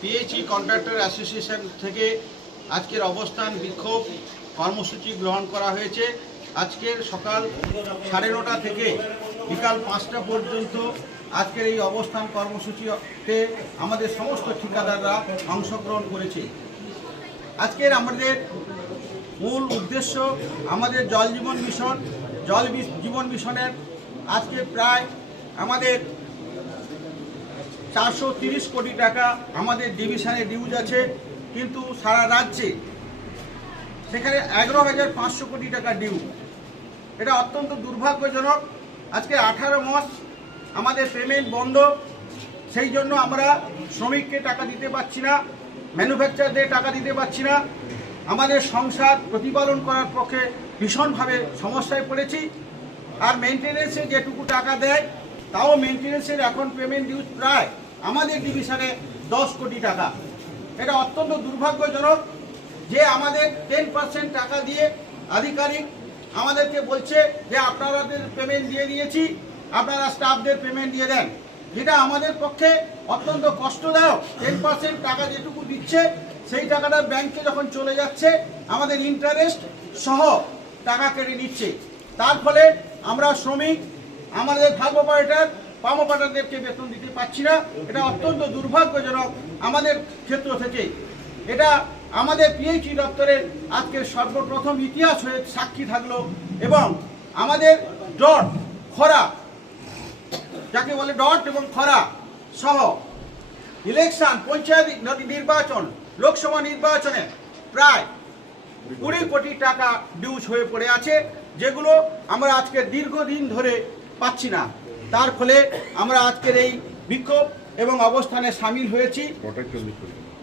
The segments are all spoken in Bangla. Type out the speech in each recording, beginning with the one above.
পিএইচই কন্ট্রাক্টর অ্যাসোসিয়েশন থেকে আজকের অবস্থান বিক্ষোভ কর্মসূচি গ্রহণ করা হয়েছে। আজকের সকাল 9:30 থেকে বিকাল 5টা পর্যন্ত আজকের এই অবস্থান কর্মসূচিতে আমাদের সমস্ত ঠিকাদাররা অংশগ্রহণ করেছে। আজকের আমাদের মূল উদ্দেশ্য আমাদের জল জীবন মিশনের আজকে প্রায় আমাদের 430 কোটি টাকা আমাদের ডিভিশনে ডিউজ আছে, কিন্তু সারা রাজ্যে সেখানে 11,500 কোটি টাকা ডিউ। এটা অত্যন্ত দুর্ভাগ্যজনক। আজকে 18 মাস আমাদের পেমেন্ট বন্ধ, সেই জন্য আমরা শ্রমিককে টাকা দিতে পারছি না, ম্যানুফ্যাকচারদের টাকা দিতে পারছি না। আমাদের সংসার প্রতিপালন করার পক্ষে ভীষণভাবে সমস্যায় পড়েছি। আর মেনটেন্যান্সে যেটুকু টাকা দেয় তাও মেনটেন্যান্সের এখন পেমেন্ট ডিউজ প্রায় আমাদের ডিভিশনে 10 কোটি টাকা। এটা অত্যন্ত দুর্ভাগ্যজনক যে আমাদের 10% টাকা দিয়ে আধিকারিক আমাদেরকে বলছে যে আপনাদের পেমেন্ট দিয়ে দিয়েছি, আপনারা স্টাফদের পেমেন্ট দিয়ে দেন, যেটা আমাদের পক্ষে অত্যন্ত কষ্টদায়ক। 10% টাকা যেটুকু দিচ্ছে সেই টাকাটা ব্যাংকে যখন চলে যাচ্ছে আমাদের ইন্টারেস্ট সহ টাকা কেটে নিচ্ছে। তার ফলে আমরা শ্রমিক, আমাদের ভাগ অপারেটর, পাম অপারেটরদেরকে বেতন দিতে পারছি না। এটা অত্যন্ত দুর্ভাগ্যজনক আমাদের ক্ষেত্র থেকে। এটা আমাদের পিএইচই দপ্তরের আজকের সর্বপ্রথম ইতিহাস হয়ে সাক্ষী থাকলো। এবং আমাদের ডট খরা, যাকে বলে ডট এবং খরা সহ ইলেকশন, পঞ্চায়েত নির্বাচন, লোকসভা নির্বাচনে প্রায় 20 কোটি টাকা ডিউজ হয়ে পড়ে আছে, যেগুলো আমরা আজকে দীর্ঘদিন ধরে পাচ্ছি না। তার ফলে আমরা আজকের এই বিক্ষোভ এবং অবস্থানে সামিল হয়েছি।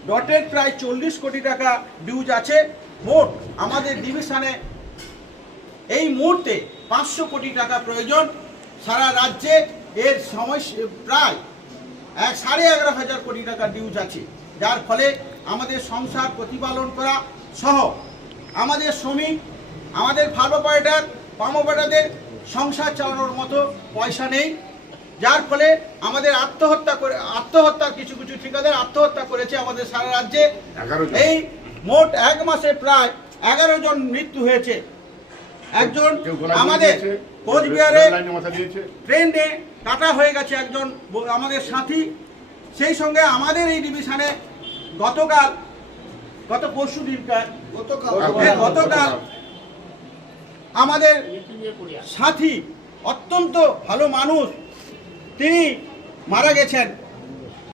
ডটের প্রায় 40 কোটি টাকা ডিউজ আছে। মোট আমাদের ডিভিশনে এই মুহূর্তে 500 কোটি টাকা প্রয়োজন। সারা রাজ্যে এর সময় প্রায় 11,500 কোটি টাকা ডিউজ আছে, যার ফলে আমাদের সংসার প্রতিপালন করা সহ আমাদের শ্রমিক, আমাদের ফার্ম অপারেটর, পাম অপারেটরদের সংসার চালানোর মতো পয়সা নেই। যার ফলে আমাদের আত্মহত্যার কিছু ঠিকাদার আত্মহত্যা করেছে আমাদের সারা রাজ্যে। এই মোট 1 মাসে প্রায় 11 জন মৃত্যু হয়েছে। একজন আমাদের কোচবিহারে ট্রেনে কাটা হয়ে গেছে, একজন আমাদের সাথী। সেই সঙ্গে আমাদের এই ডিভিশনে গতকাল আমাদের সাথী, অত্যন্ত ভালো মানুষ, তিনি মারা গেছেন।